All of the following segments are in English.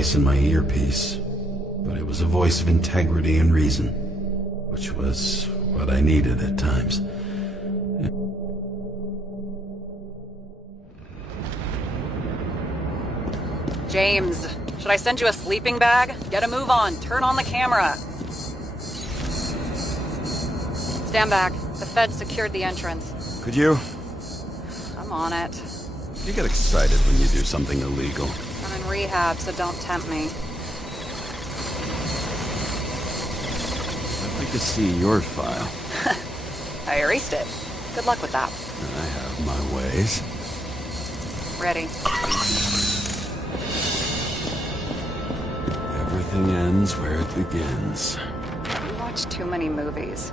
voice in my earpiece, but it was a voice of integrity and reason, which was what I needed at times. James, should I send you a sleeping bag? Get a move on. Turn on the camera. Stand back. The Fed secured the entrance. Could you? I'm on it. You get excited when you do something illegal. I'm in rehab, so don't tempt me. I'd like to see your file. I erased it. Good luck with that. I have my ways. Ready. Everything ends where it begins. You watch too many movies.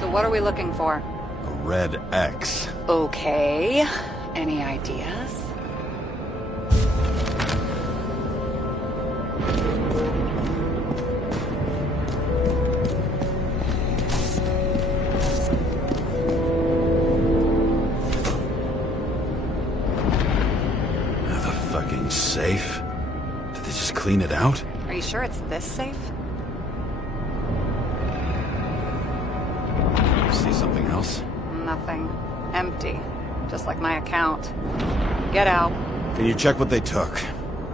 So what are we looking for? A red X. Okay. Any ideas? The fucking safe? Did they just clean it out? Are you sure it's this safe? See something else? Nothing. Empty. Just like my account. Get out. Can you check what they took?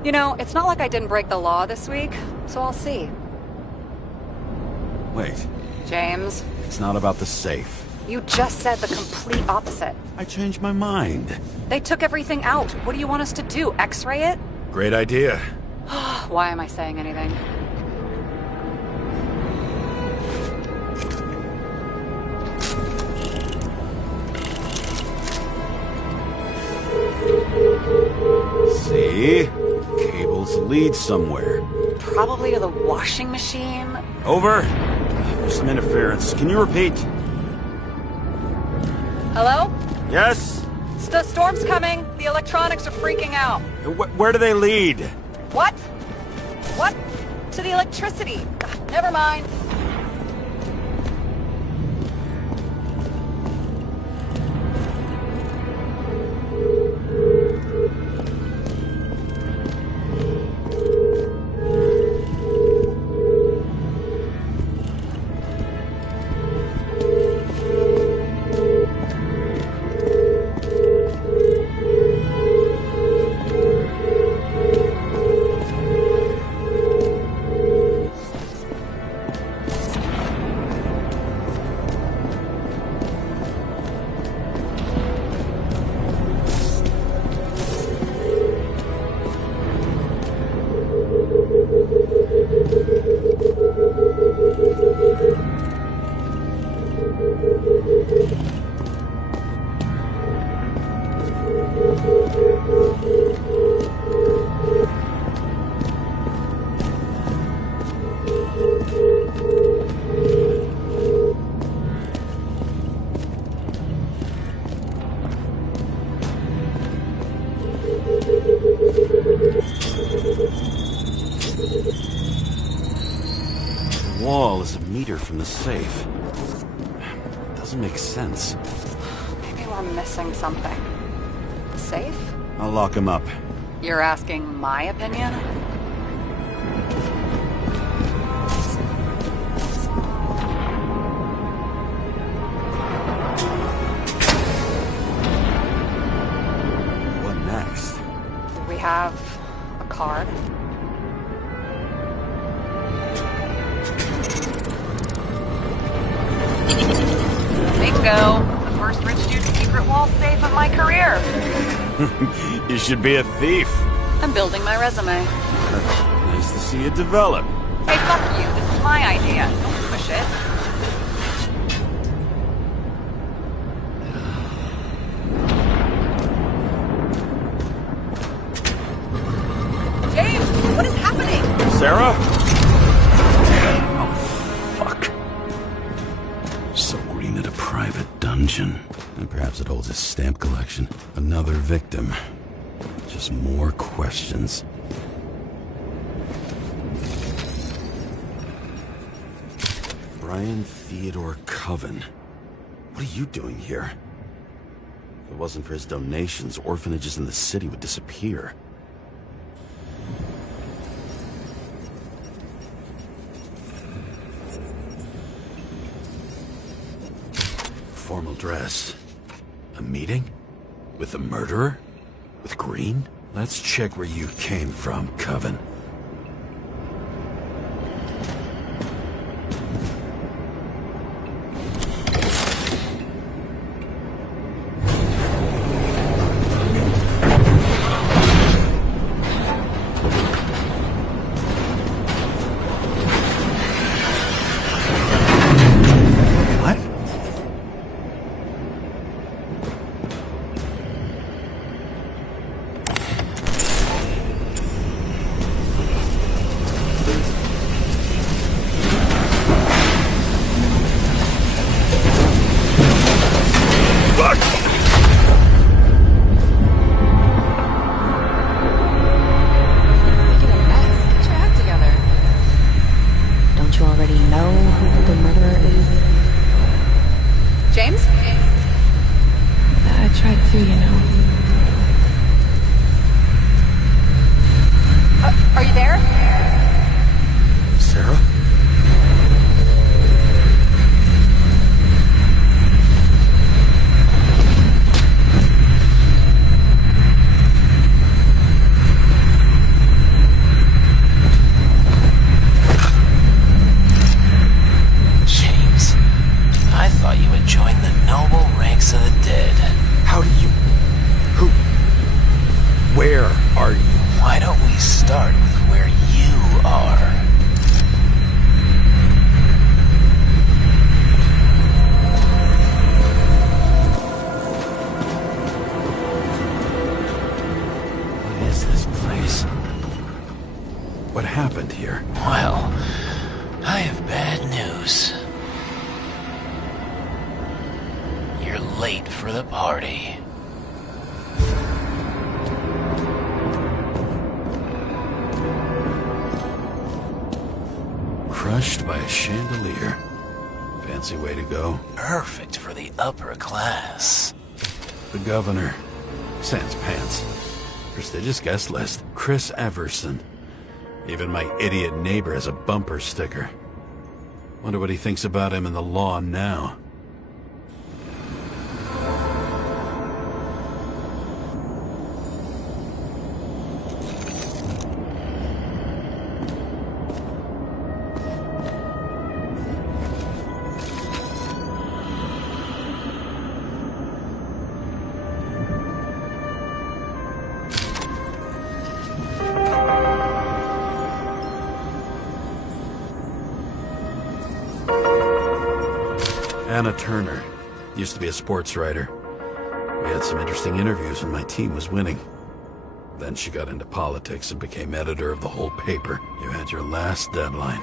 You know, it's not like I didn't break the law this week, so I'll see. Wait, James, it's not about the safe. you just said the complete opposite. I changed my mind. They took everything out. What do you want us to do? X-ray it? Great idea. Why am I saying anything? See? Cables lead somewhere. Probably to the washing machine. Over. There's some interference. Can you repeat? Hello? Yes? The storm's coming. The electronics are freaking out. Where do they lead? What? What? To the electricity. Never mind. The wall is a meter from the safe. Doesn't make sense. Maybe we're missing something. Safe? I'll lock him up. You're asking my opinion? What next? Do we have a card? Bingo! The first rich dude's secret wall safe of my career. You should be a thief. I'm building my resume. Nice to see it develop. Hey, fuck you. This is my idea. Don't push it. James, what is happening? Sarah? Oh, fuck. So green at a private dungeon. And perhaps it holds his stamp collection. Another victim. Just more questions. Brian Theodore Coven. What are you doing here? If it wasn't for his donations, orphanages in the city would disappear. formal dress. A meeting? With the murderer? With Green? Let's check where you came from, Coven. What happened here? Well, I have bad news. You're late for the party. Crushed by a chandelier. Fancy way to go. Perfect for the upper class. The governor. Sans pants. Prestigious guest list. Chris Everson. Even my idiot neighbor has a bumper sticker. Wonder what he thinks about him in the law now. Anna Turner. Used to be a sports writer. We had some interesting interviews when my team was winning. Then she got into politics and became editor of the whole paper. You had your last deadline.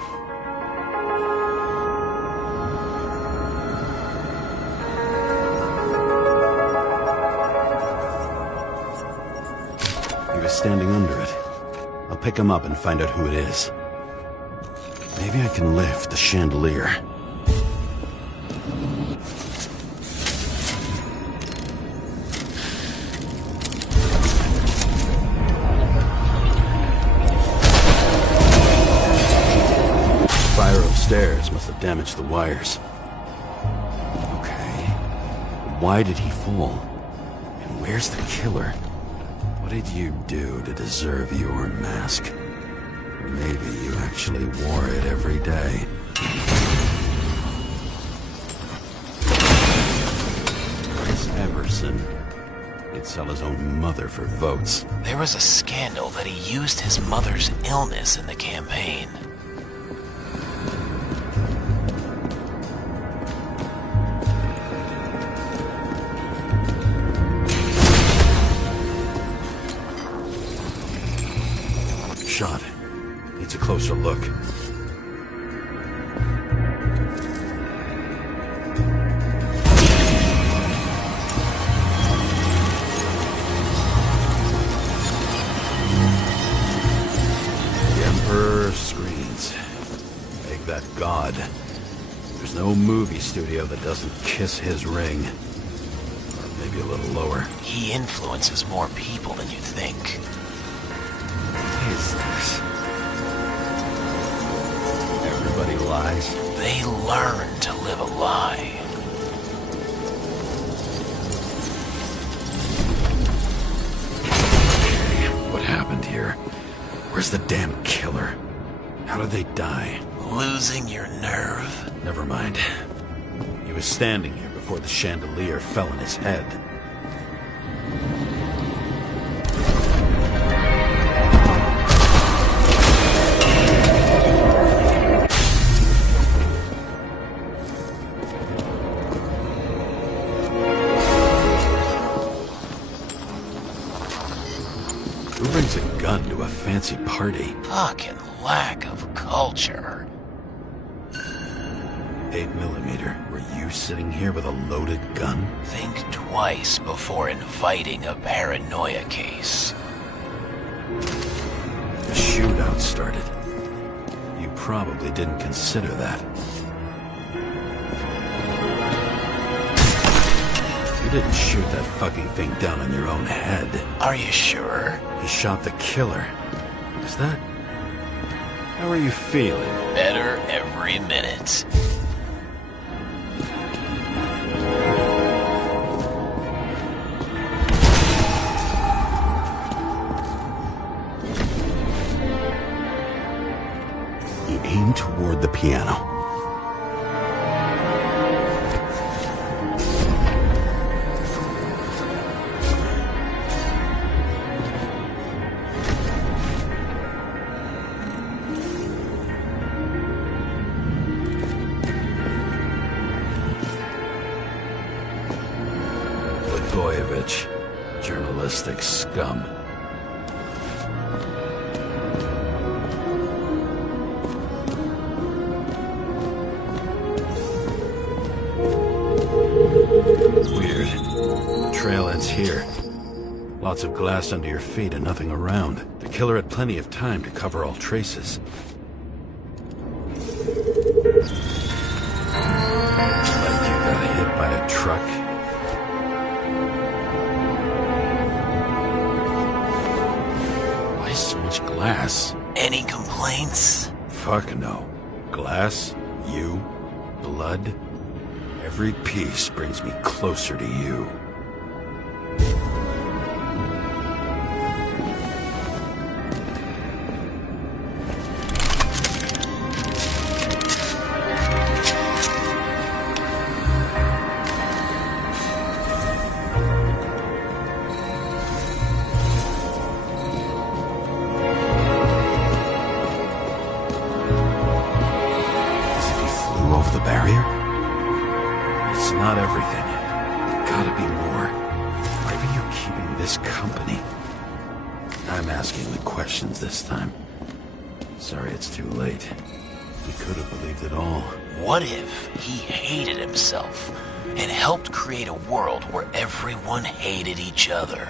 He was standing under it. I'll pick him up and find out who it is. Maybe I can lift the chandelier. Stairs must have damaged the wires. Okay. Why did he fall? And where's the killer? What did you do to deserve your mask? Or maybe you actually wore it every day. Chris Everson. He'd sell his own mother for votes. There was a scandal that he used his mother's illness in the campaign. Shot. Needs a closer look. The Emperor screens. Make that god. There's no movie studio that doesn't kiss his ring. Or maybe a little lower. He influences more people than you'd think. What is this? Everybody lies. They learn to live a lie. Where's the damn killer? How did they die? Losing your nerve? Never mind. He was standing here before the chandelier fell on his head. Who brings a gun to a fancy party? Fucking lack of culture. 8mm. Were you sitting here with a loaded gun? Think twice before inviting a paranoia case. A shootout started. You probably didn't consider that. You didn't shoot that fucking thing down on your own head. Are you sure? He shot the killer. Is that... How are you feeling? Better every minute. He aimed toward the piano. Journalistic scum. Weird. Trail ends here. Lots of glass under your feet and nothing around. The killer had plenty of time to cover all traces. Like you got hit by a truck. So much glass. Any complaints? Fuck no. Glass, you, blood. Every piece brings me closer to you. The barrier? It's not everything. Gotta be more. Why are you keeping this company? I'm asking the questions this time. Sorry it's too late. We could have believed it all. What if he hated himself and helped create a world where everyone hated each other?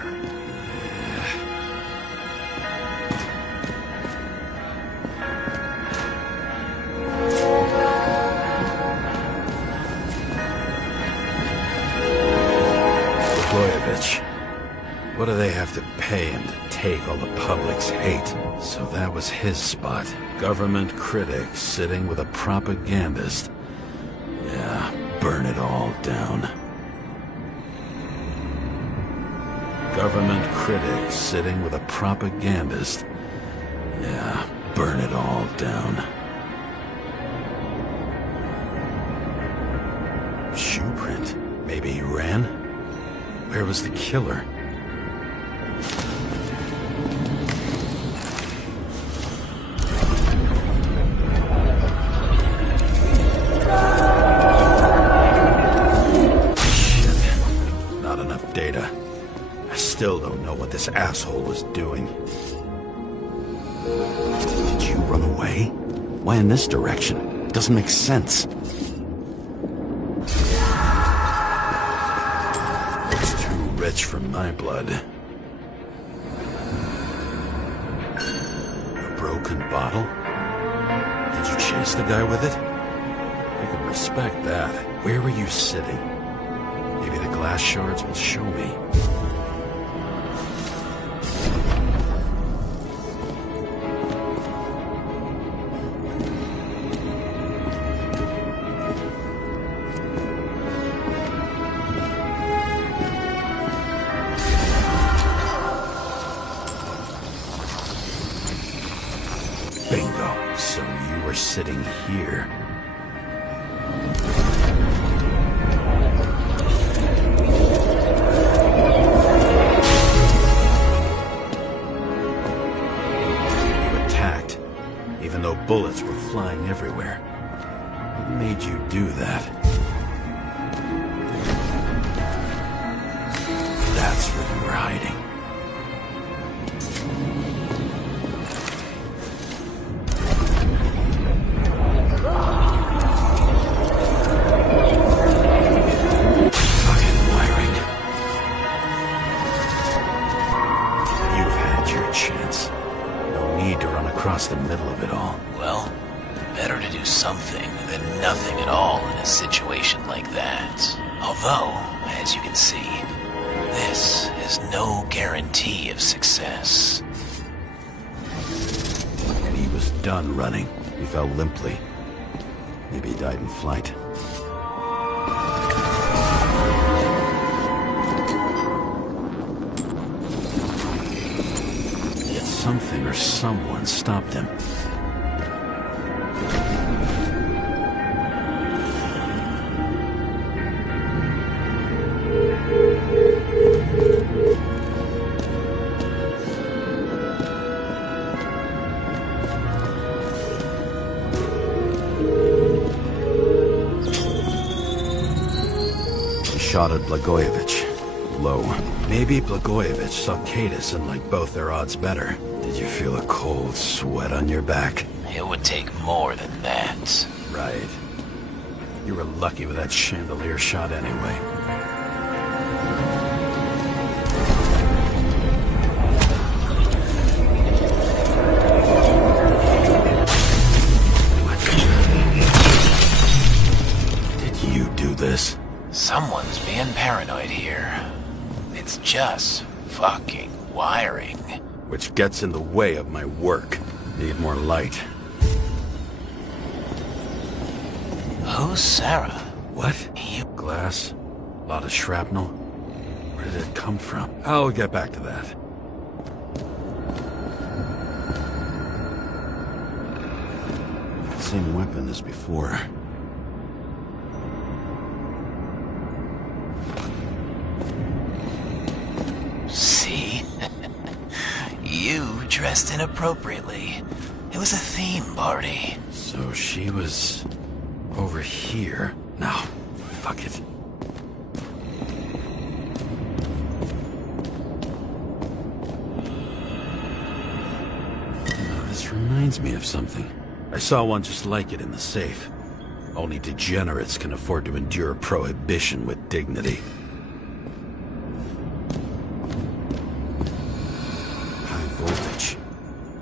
What do they have to pay him to take all the public's hate? So that was his spot. Government critic sitting with a propagandist. Yeah, burn it all down. Government critic sitting with a propagandist. Yeah, burn it all down. Shoe print. Maybe he ran? Where was the killer? Still don't know what this asshole was doing. Did you run away? Why in this direction? It doesn't make sense. Looks too rich for my blood. A broken bottle? Did you chase the guy with it? I can respect that. Where were you sitting? Maybe the glass shards will show me. sitting here. You attacked, even though bullets were flying everywhere. What made you do that? That's where you were hiding. Fucking wiring. You've had your chance. No need to run across the middle of it all. Well, better to do something than nothing at all in a situation like that. Although, as you can see, this is no guarantee of success. When he was done running, he fell limply. Maybe he died in flight. Yet something or someone stopped him. Shot at Blagojevich. Low. Maybe Blagojevich saw Cadis and liked both their odds better. Did you feel a cold sweat on your back? It would take more than that. Right. You were lucky with that chandelier shot anyway. What? Did you do this? Someone's being paranoid here. It's just fucking wiring. Which gets in the way of my work. Need more light. Who's Sarah? What? You... Glass? A lot of shrapnel? Where did it come from? I'll get back to that. Same weapon as before. See? You dressed inappropriately. It was a theme party. So she was over here. No, fuck it. This reminds me of something. I saw one just like it in the safe. Only degenerates can afford to endure prohibition with dignity. High voltage.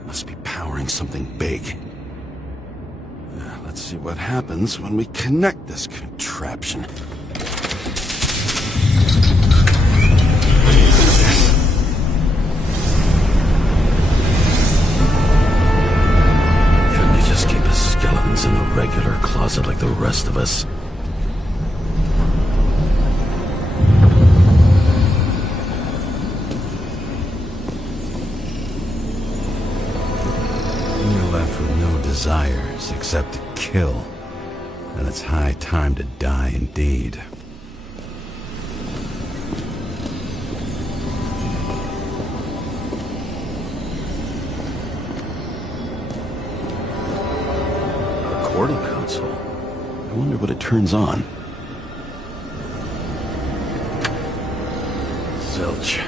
Must be powering something big. Let's see what happens when we connect this contraption. Couldn't you just keep the skeletons in the regular closet like the rest of us? You're left with no desires except to kill. And it's high time to die indeed. Recording console. I wonder what it turns on. Zilch.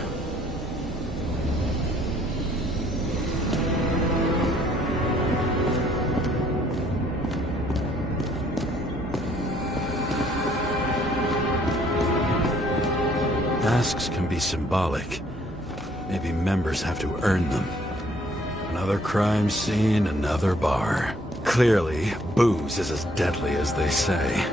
Masks can be symbolic. Maybe members have to earn them. Another crime scene, another bar. Clearly, booze is as deadly as they say.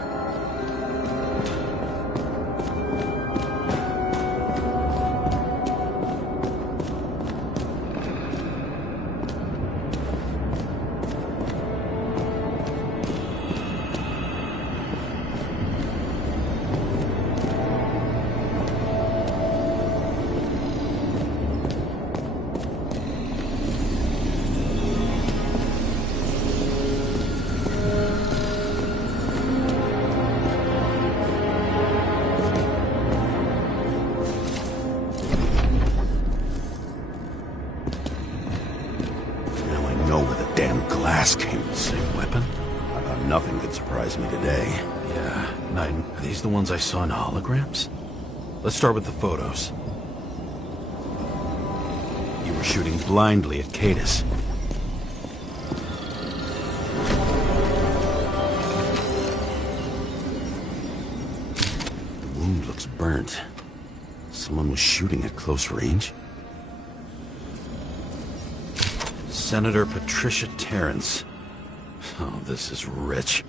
surprise me today. Yeah, Knighton, are these the ones I saw in holograms? Let's start with the photos. You were shooting blindly at Cadus. The wound looks burnt. Someone was shooting at close range? Senator Patricia Terrence. Oh, this is rich.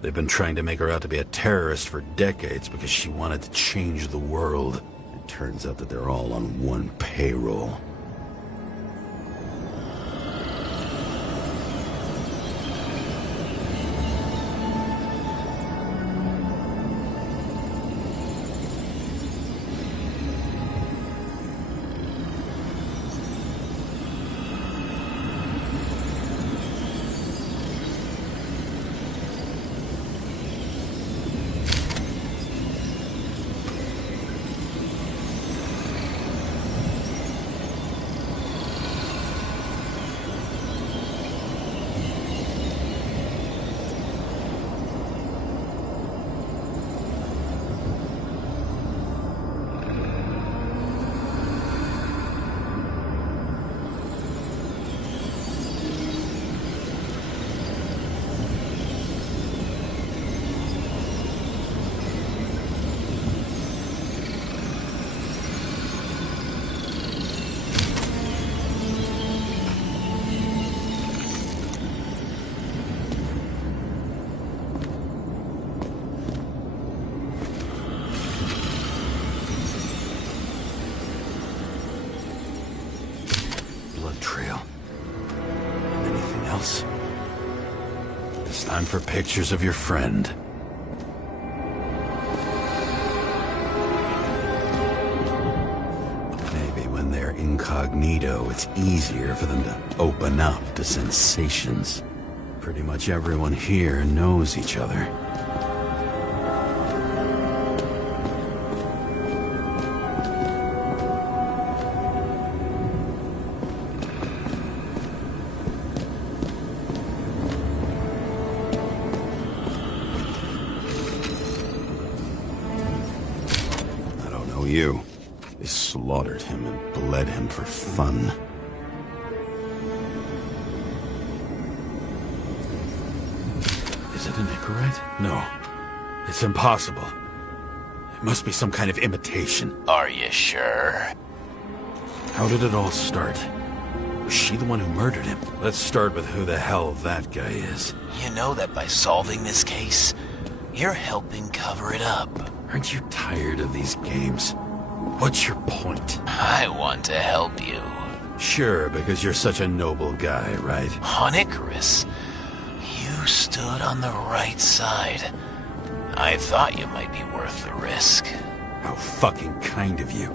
They've been trying to make her out to be a terrorist for decades because she wanted to change the world. It turns out that they're all on one payroll. Trail. And anything else? It's time for pictures of your friend. Maybe when they're incognito, it's easier for them to open up to sensations. Pretty much everyone here knows each other. You. They slaughtered him and bled him for fun. Is it an Icarite? No. It's impossible. It must be some kind of imitation. Are you sure? How did it all start? Was she the one who murdered him? Let's start with who the hell that guy is. You know that by solving this case, you're helping cover it up. Aren't you tired of these games? What's your point? I want to help you. Sure, because you're such a noble guy, right? On Icarus, you stood on the right side. I thought you might be worth the risk. How fucking kind of you.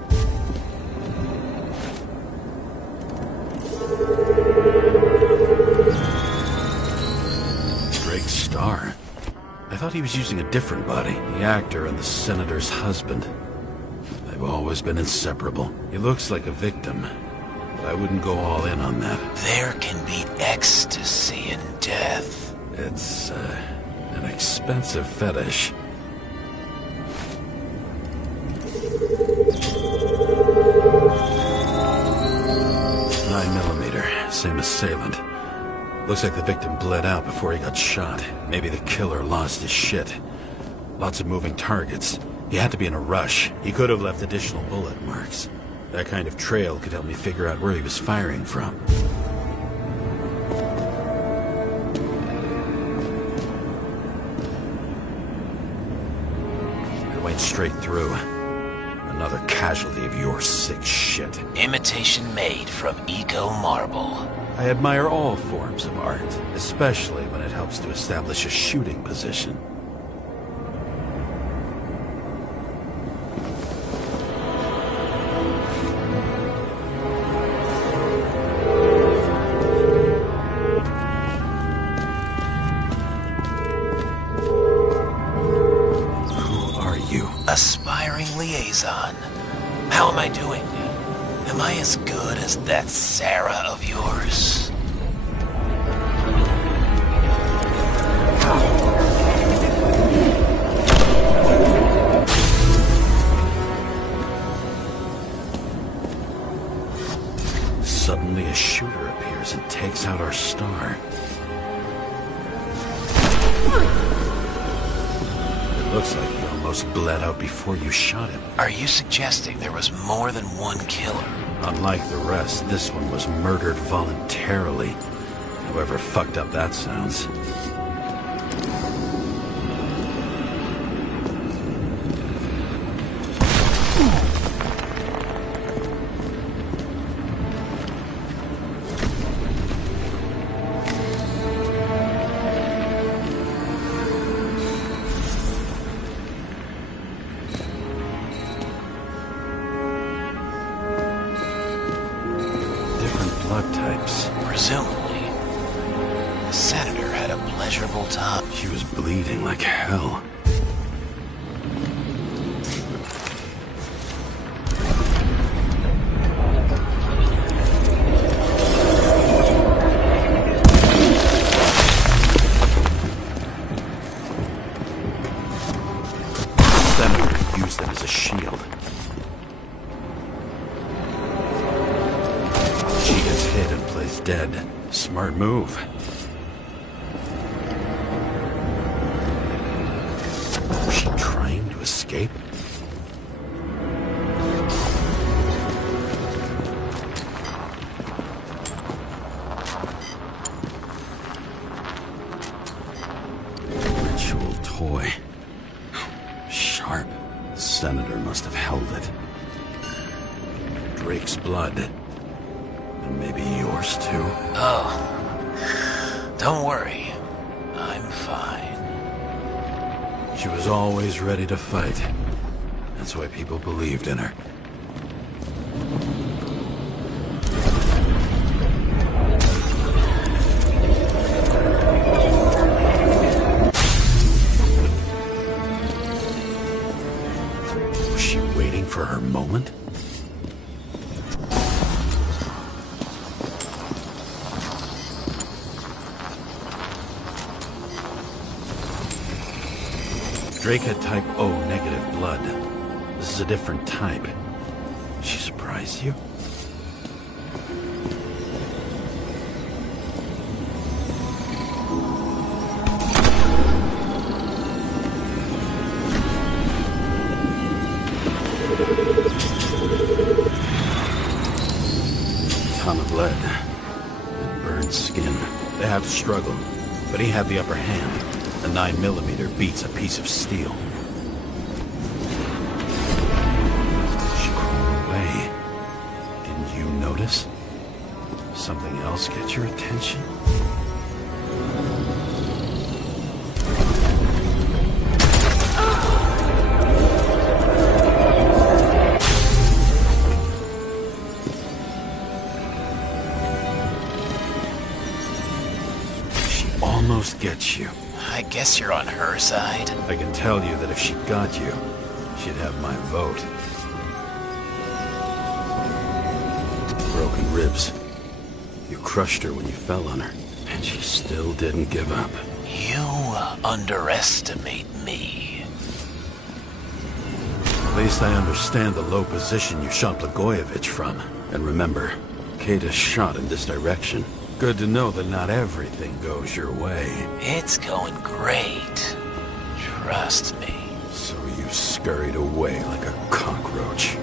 Drake's star. I thought he was using a different body. The actor and the senator's husband. They've always been inseparable. He looks like a victim, but I wouldn't go all in on that. There can be ecstasy in death. It's, an expensive fetish. 9mm, same assailant. Looks like the victim bled out before he got shot. Maybe the killer lost his shit. Lots of moving targets. He had to be in a rush. He could have left additional bullet marks. That kind of trail could help me figure out where he was firing from. It went straight through. Another casualty of your sick shit. Imitation made from eco marble. I admire all forms of art, especially when it helps to establish a shooting position. Who are you? Aspiring liaison. How am I doing? Am I as good as that Sarah of yours? Suddenly a shooter appears and takes out our star. It looks like he almost bled out before you shot him. Are you suggesting there was more than one killer? Unlike the rest, this one was murdered voluntarily. However fucked up that sounds. Different blood types. Presumably, the senator had a pleasurable time. She was bleeding like hell. The senator used it as a shield. She gets hit and plays dead. Smart move. Was she trying to escape? Ritual toy. Sharp. The senator must have held it. Drake's blood. And maybe yours too? Oh, don't worry. I'm fine. She was always ready to fight. That's why people believed in her. Was she waiting for her moment? Drake had type O negative blood. This is a different type. She surprised you? Ton of lead and burned skin. They had to struggle, but he had the upper hand. A 9mm beats a piece of steel. She crawled away. Didn't you notice? Something else get your attention? She almost gets you. I guess you're on her side. I can tell you that if she got you, she'd have my vote. Broken ribs. You crushed her when you fell on her, and she still didn't give up. You underestimate me. At least I understand the low position you shot Blagojevich from. And remember, Kata's shot in this direction. Good to know that not everything goes your way. It's going great. Trust me. So you scurried away like a cockroach.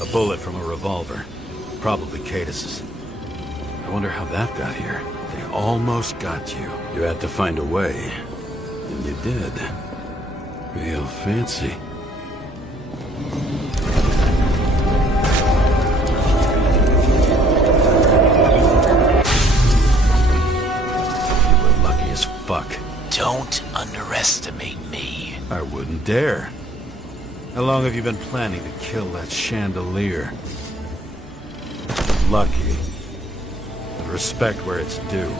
A bullet from a revolver. Probably Cadis's. I wonder how that got here. They almost got you. You had to find a way. And you did. Real fancy. You were lucky as underestimate me. I wouldn't dare. How long have you been planning to kill that chandelier? Lucky. But respect where it's due.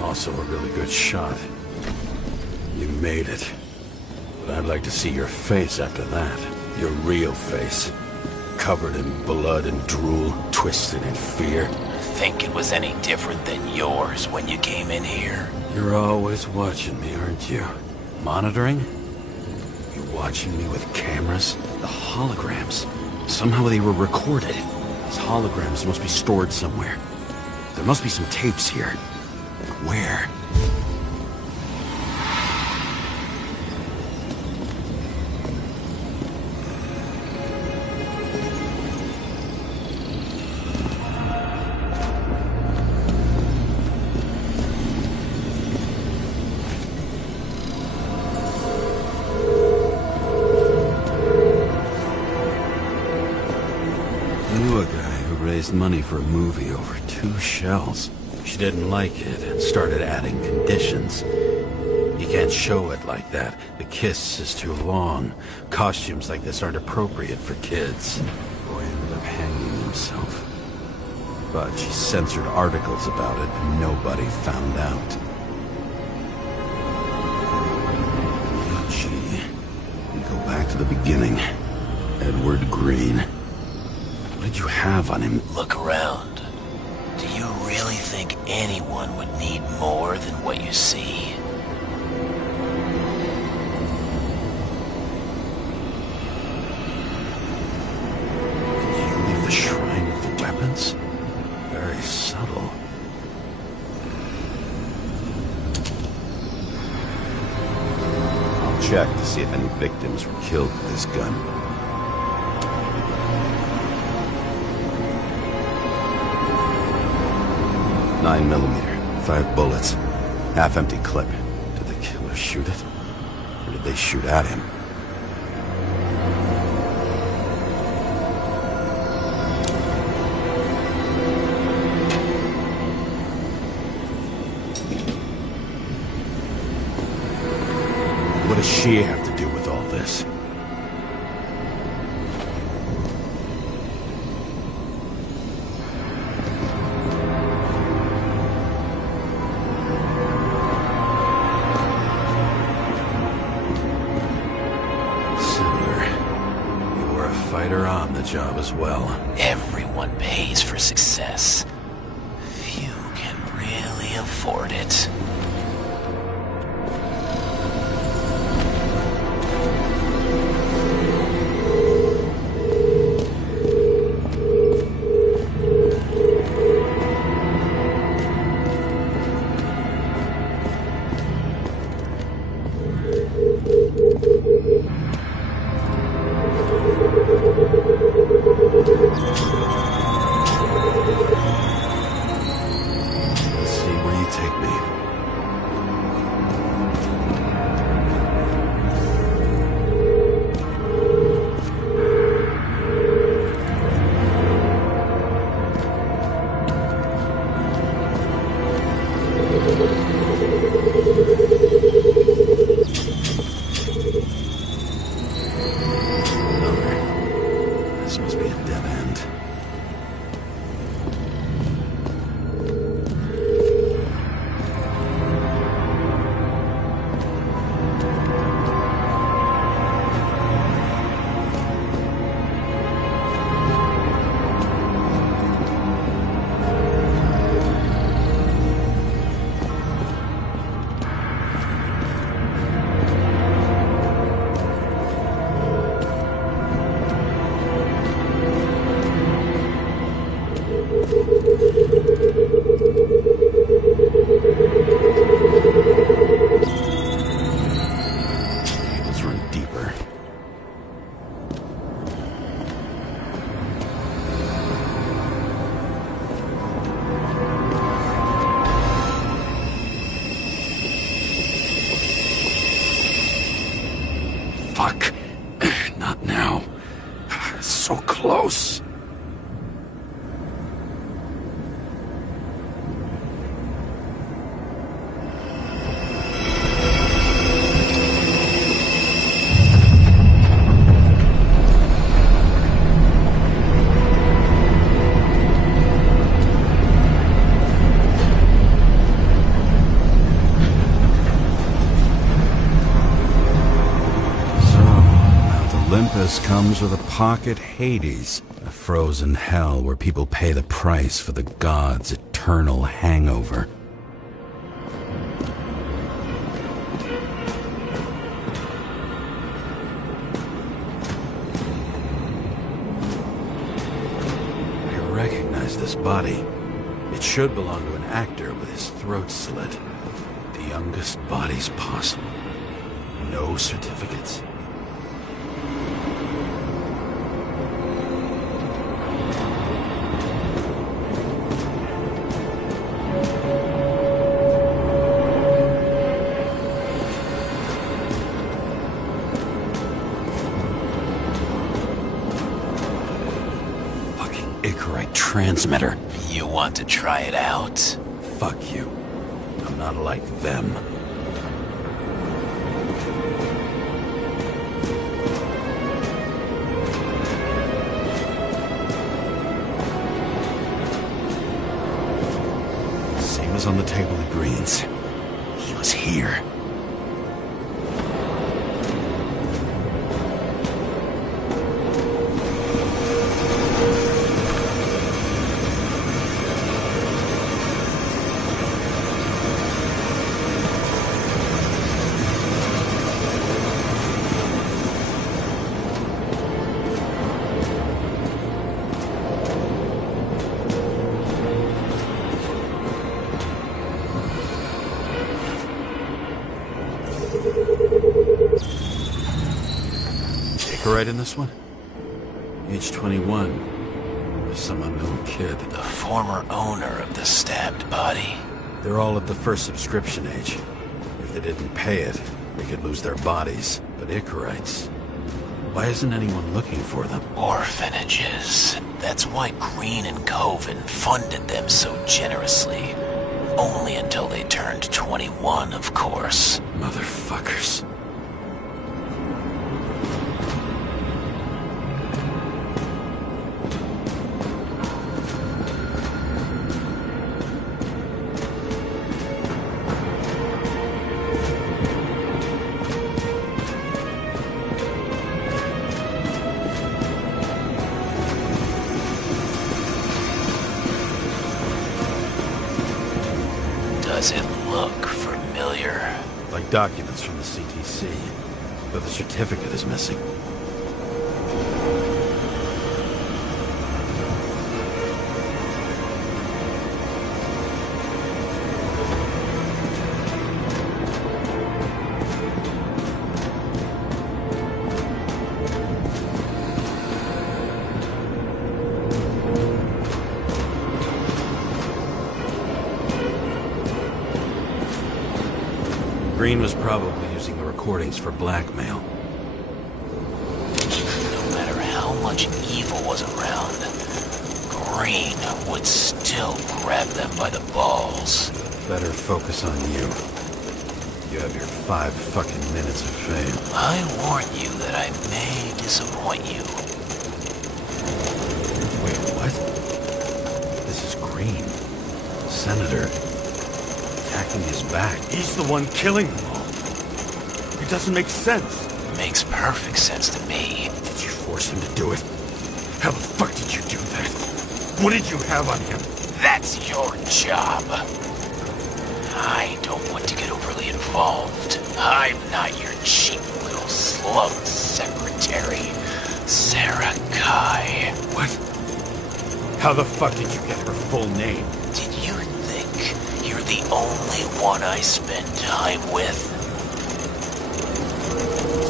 Also a really good shot. You made it. But I'd like to see your face after that. Your real face. Covered in blood and drool, twisted in fear. Think it was any different than yours when you came in here? You're always watching me, aren't you? Monitoring? You watching me with cameras? The holograms. Somehow they were recorded. These holograms must be stored somewhere. There must be some tapes here. Where? Money for a movie over 2 shells. She didn't like it and started adding conditions. You can't show it like that. The kiss is too long. Costumes like this aren't appropriate for kids. Boy ended up hanging himself. But she censored articles about it and nobody found out. Gee, we go back to the beginning. Edward Green. What did you have on him? Look around. Do you really think anyone would need more than what you see? Did you leave the shrine with the weapons? Very subtle. I'll check to see if any victims were killed with this gun. 9mm, 5 bullets, half-empty clip. Did the killer shoot it? Or did they shoot at him? What does she have to do with all this? Job as well. Everyone pays for success. Few can really afford it. Fuck. Not now. So close. Olympus comes with a pocket Hades, a frozen hell where people pay the price for the gods' eternal hangover. I recognize this body. It should belong to an actor with his throat slit. The youngest bodies possible. No certificates. Fucking Icarite transmitter. You want to try it out? Fuck you. I'm not like them. Same as on the table at Green's. He was here. Right in this one? Age 21. Some unknown kid. The former owner of the stabbed body. They're all at the first subscription age. If they didn't pay it, they could lose their bodies. But Icarites... why isn't anyone looking for them? Orphanages. That's why Green and Coven funded them so generously. Only until they turned 21, of course. Motherfuckers. Does it look familiar? Like documents from the CTC, but the certificate is missing. Green was probably using the recordings for blackmail. No matter how much evil was around, Green would still grab them by the balls. Better focus on you. You have your 5 fucking minutes of fame. I warn you that I may disappoint you. Wait, what? This is Green. Senator. Attacking his back. He's the one killing them all. It doesn't make sense. Makes perfect sense to me. Did you force him to do it? How the fuck did you do that? What did you have on him? That's your job. I don't want to get overly involved. I'm not your cheap little slum secretary, Sarah Kai. What? How the fuck did you get her full name? Did you think you're the only one I spend time with?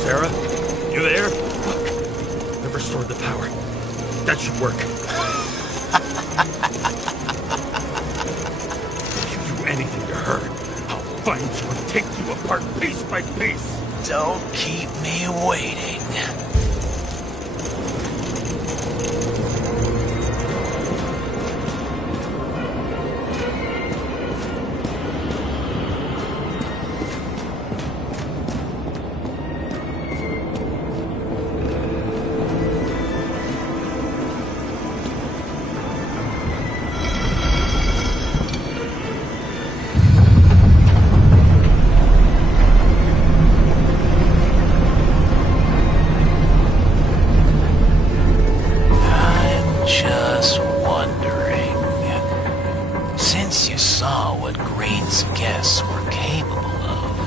Sarah? You there? Look. I've restored the power. That should work. If you do anything to her, I'll find you and take you apart piece by piece. Don't keep me waiting. once you saw what Green's guests were capable of,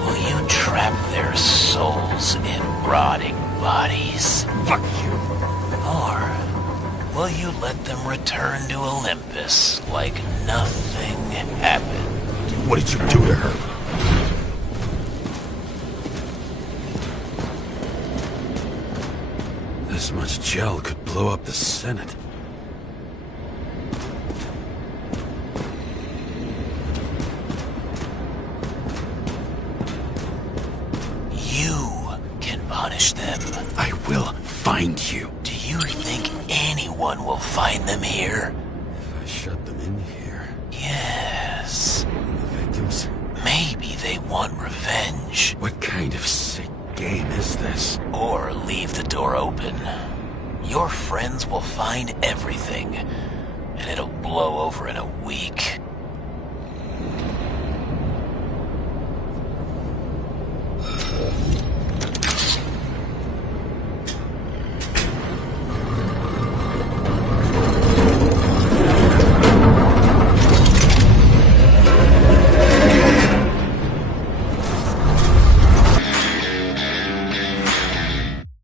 will you trap their souls in rotting bodies? Fuck you. Or will you let them return to Olympus like nothing happened? What did you do to her? This much gel could blow up the Senate. You can punish them. I will find you. Do you think anyone will find them here? If I shut them in here, Yes. the victims. Maybe they want revenge. What kind of sick game is this? Or leave the door open. Your friends will find everything, and it'll blow over in a week.